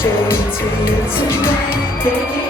shade to you tonight.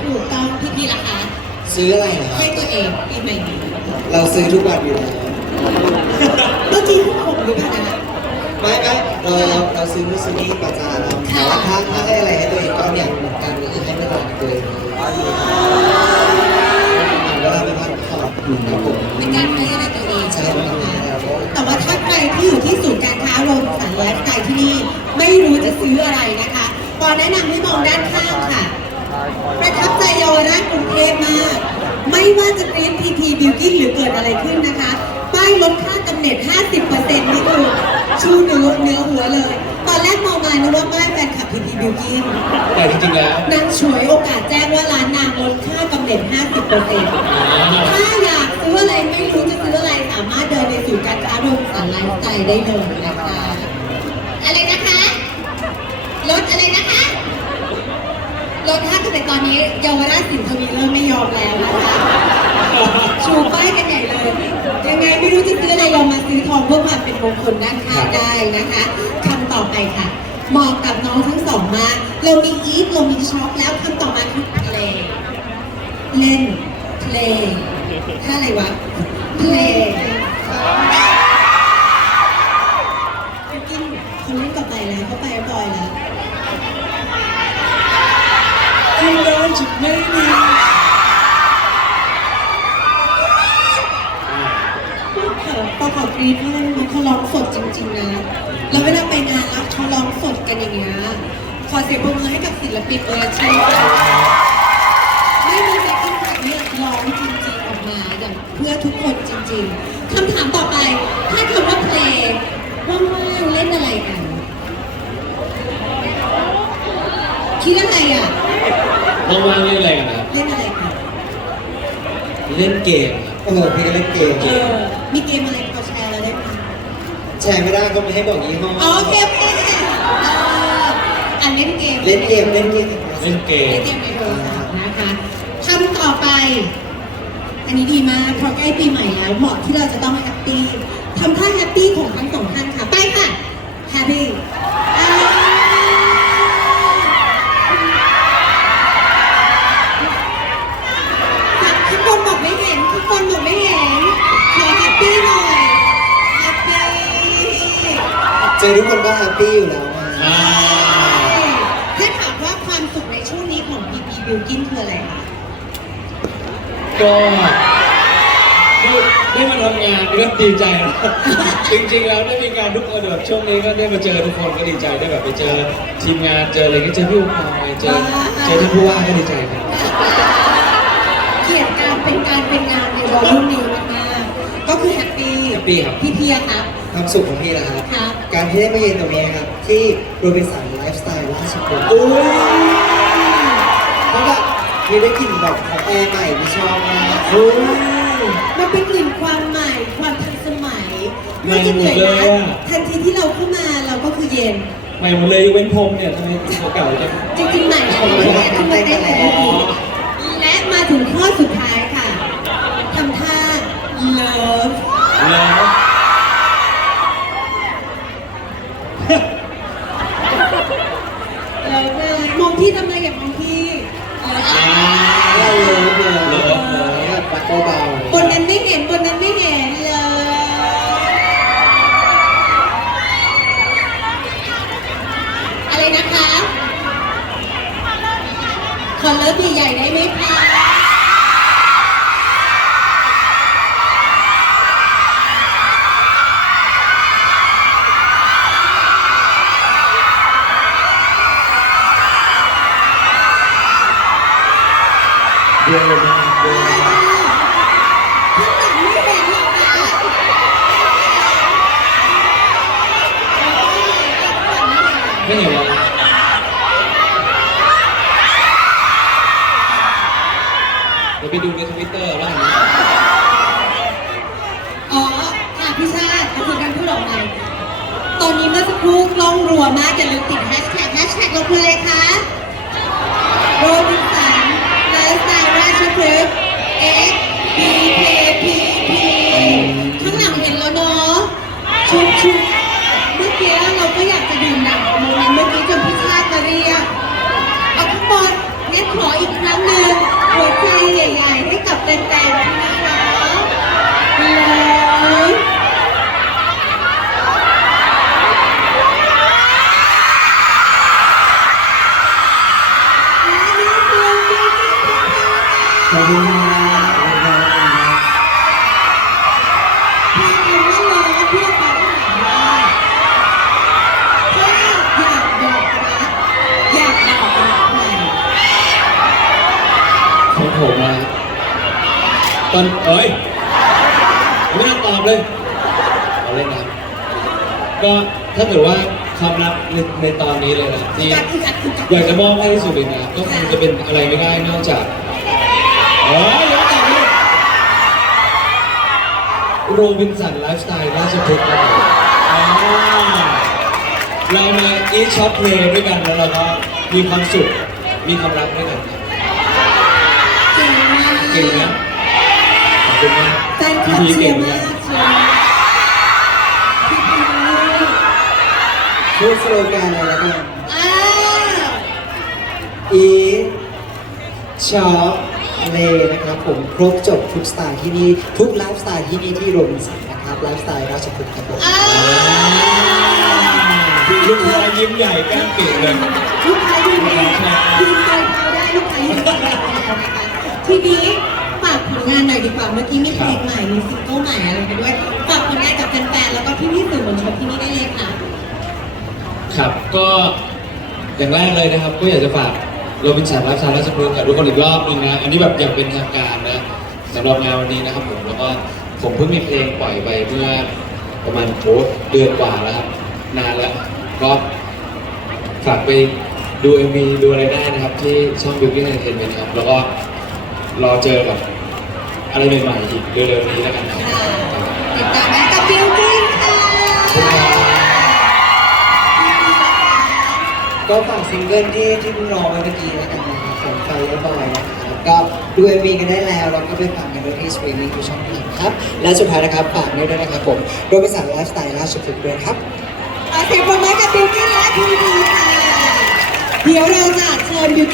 ถูกต้องพี่พี่ราคาซื้ออะไรนะครัให้บตัวเองปีใหม่นี้เราซื้อทุกวันอยู่แล้วเมื่อกี้คุณผมหรือเปล่านะคะไม่ไม่เราเราเราซื้อนู่นซื้อนี่ประจานแต่ว่าถ้าถ้าให้อะไรให้ตัวเองก็เนี่ยเหมือนกันก็คือให้ไม่ต่างตัวเองเวลาไปพักผ่อนครับผมเป็นการให้อะไรตัวเองใช้ใช่ไหมทำงาคะนแล้วก็แต่ว่าถ้าใครที่อยู่ที่ศูนย์การค้าโรนสันไลฟ์สไตล์ที่นี่ไม่รู้จะซื้ออะไรนะคะปอแนะนำให้มองด้านข้างค่ะป ระทับใจเยาวราชกรุงเทพมาก ไม่ว่าจะกรี๊ดพีพีบิวกิ้นหรือเกิดอะไรขึ้นนะคะ ป้ายลดค่ากำเนิด 50%นี่คือชูเนื้อเนื้อหัวเลย ตอนแรกมองมานึกว่าป้ายแฟนคลับพีพีบิวกิ้นแต่จริงๆแล้วนางฉวยโอกาสแจ้งว่าร้านนางลดค่ากำเนิด 50%ถ้าอยากซื้ออะไรไม่รู้จะซื้ออะไรสามารถเดินในศูนย์การค้าโรงสันไลฟ์สไตล์ได้เลยนะคะ อะไรนะคะ ลดอะไรนะคะ ลดค่ากำเนิดตอนนี้เยาวราชสินทวีเริ่มไม่ยอมแล้วนะคะ ชูป้ายกันใหญ่เลย ยังไงไม่รู้จะซื้ออะไรเรามาซื้อทองเพื่อความเป็นมงคลด้านข้างได้นะคะคำต่อไปค่ะเหมาะกับน้องทั้งสองมากเรามีอีฟเรามีช็อปแล้วคำต่อมาคือเพลงเล่นเพลงถ้าอะไรวะเพลงกินเขาเล่นต่อไปแล้วเขาไปเรียบร้อยแล้ว คุณร้อนจุด ไม่ดีปอขอกรีดให้มันเขาร้องสดจริงๆนะแล้วเวลาไปงานแล้วเขาร้องสดกันอย่างเงี้ยขอเสียงปรบมือให้กับศิลปินมืออาชีพไม่มีแบ็คกิ้งแทร็กเนี่ยร้องจริงๆออกมาอย่างเพื่อทุกคนจริงๆคำถามต่อไปถ้าคำว่าเพลงว่างๆเล่นอะไรกันคิดอะไรอะ ว่างๆเล่นอะไรกันนะครับเล่นอะไรกันเล่นเกมโอ้โหพี่ก็เล่นเกมเออมีเกมอะไรพอแชร์เราได้ไหมแชร์ไม่ได้ก็ไม่ให้บอกยี่ห้ออ๋อโอเคโอเคเอออันเล่นเกมเล่นเกมเล่นเกมเล่นเกเล่มนเกมในโทรศัพท์นะคะคำต่อไป อันนี้ดีมากเพราะใกล้ปีใหม่แล้วเหมาะที่เราจะต้องแฮปปี้ทำท่าแฮปปี้ของทั้งสองท่านค่ะไปค่ะแฮปปี้ทุกคนบอกไม่เห็นทุกคนบอกไม่เห็นขอแฮปปี้หน่อยแฮปปี้ เจ อทุกคนก็แฮปปี้อยู่แล้วนะอ่าถ้าถามว่าความสุขในช่วงนี้ของ PP Building คืออะไรคะก็ได้ได้มาทำงานก็ดีใจนะจริงๆแล้วได้มีการทุกคนแบบช่วงนี้ก็ได้มาเจอทุกคนก็ดีใจได้แบบไปเจอทีมงานเจออะไรก็เจอพี่อุ้มพลอยเจอเจอท่านผู้ว่าก็ดีใจครับเกียรติการเป็นการเป็นงานในวอลลุ่มนี้มากๆก็คือแฮปปี้แฮปปี้ครับ พี่เพียครับ ความสุขของพี่นะครับ ครับ การที่ได้มาเย็นตรงนี้นะครับ ที่โรบินสันไลฟ์สไตล์ราชพฤกษ์โอ้ยเพราะแบบพี่ได้กลิ่นแบบของแอร์ใหม่ที่ชอบมากโอ้ยมันเป็นกลิ่นความใหม่ ความทันสมัยใหม่ไม่จะเหนื่อยหมดเลยนะอะทันทีที่เราเข้ามาเราก็คือเย็นใหม่หมดเลยยกเว้นพรมเนี่ยทำไมเก่าๆจังจริงๆใหม่นะที่มาที่มาได้แต่ละทีและมาถึงข้อสุดท้ายค่ะทำท่า love แล้วเลิฟเลยมอง พี่ทำไมอย่ามองพี่เลิฟอ่าเราเลยเลยเลิเลยฟเลยแปัดเบาบนนั้นไม่เห็นบนนั้นไม่เห็นเลยอะไรนะคะ ขอเลิฟใหญ่ๆได้ไหมคะ เดือนเลยนะเดือนเลย ข้างหลังไม่เห็นหรอกค่ะ ไม่เห็นหรอเดี๋ยวไปดูในทวิตเตอร์ว่าอ๋อค่ะพี่ชาติขอบคุณการพูดออกมาตอนนี้เมื่อสักครู่กล้องรัวมากอย่าลืมติดแฮชแท็กแฮชแท็กเราคืออะไร อบาเเรื่นไอยากบอกกอยากบอกรักใรตอนเอ้ยไม่ต้องตอบเลยเอาเล่นนะก็ถ้าเกิดว่าความรักในในตอนนี้เลยนะที่อยากจะมอบให้สุรินทร์นะก็คงจะเป็นอะไรไม่ได้นอกจาก เอ๋อยังไม่ตอบเลยโรบินสันไลฟ์สไตล์ราชพฤกษ์ครับผมอ่าเรามาอีช็อปเพลย์ด้วยกันแล้วเราก็มีความสุข มีความรักด้วยกันครับเก่งมากเก่งนะขอบคุณมากแฟนคลับพี่เชียเก่งร์นะมากเชียร์มากพี่พีพูดสโลแกนเลยแล้วกันอ่าอีช็อป เลนะครับผมครบจบทุกสไตล์ที่นี่ทุกไลฟ์สไตล์ที่นี่ที่โรบินสันนะครับไลฟ์สไตล์ราชพฤกษ์ครับผมอ่าลูกค้ายิ้มใหญ่แก้มปิดเลยลูกค้ายืนยืนยืนใจเขาได้ลูกค้ายืนใจเขานะคะทีนี้ฝากผลงานหน่อยดีกว่าเมื่อกี้มีเพลงใหม่มีซิงเกิลใหม่อะไรไปด้วยฝากผลงานกับแฟนๆแล้วก็พี่ๆสื่อมวลชนที่นี่ได้เลยค่ะ ครับก็อย่างแรกเลยนะครับก็อยากจะฝาก โรบินสันรักษาราชพฤกษ์กับทุกคนอีกรอบหนึงนะ อันนี้แบบอย่างเป็นทางการนะสำหรับงานวันนี้นะครับผมแล้วก็ผมเพิ่งมีเพลงปล่อยไปเมื่อประมาณโอ้เดือนกว่าแล้วครับนานแล้วก็ฝากไปดู MV ดูอะไรได้นะครับ ที่ช่อง Beauty Entertainment นะครับ แล้วก็รอเจอแบบอะไรใหม่ๆอีกเร็วๆนี้แล้วกันครับ ติดตามได้ ก็ฝากซิงเกิลที่ที่เพิ่งร้องไว้เมื่อกี้แล้วกันนะครับของไฟและบอยนะครับก็ดู MV กันได้แล้วแล้วก็ไปฟังกันด้วยที่สตรีมมิ่งทุกช่องทางครับ และสุดท้ายนะครับฝากด้วยนะครับผมโรบินสันไลฟ์สไตล์ราชพฤกษ์ด้วยครับขอเสียงปรบมือกับบิวกิ้นและพีพีค่ะเดี๋ยวเราจะเชิญบิว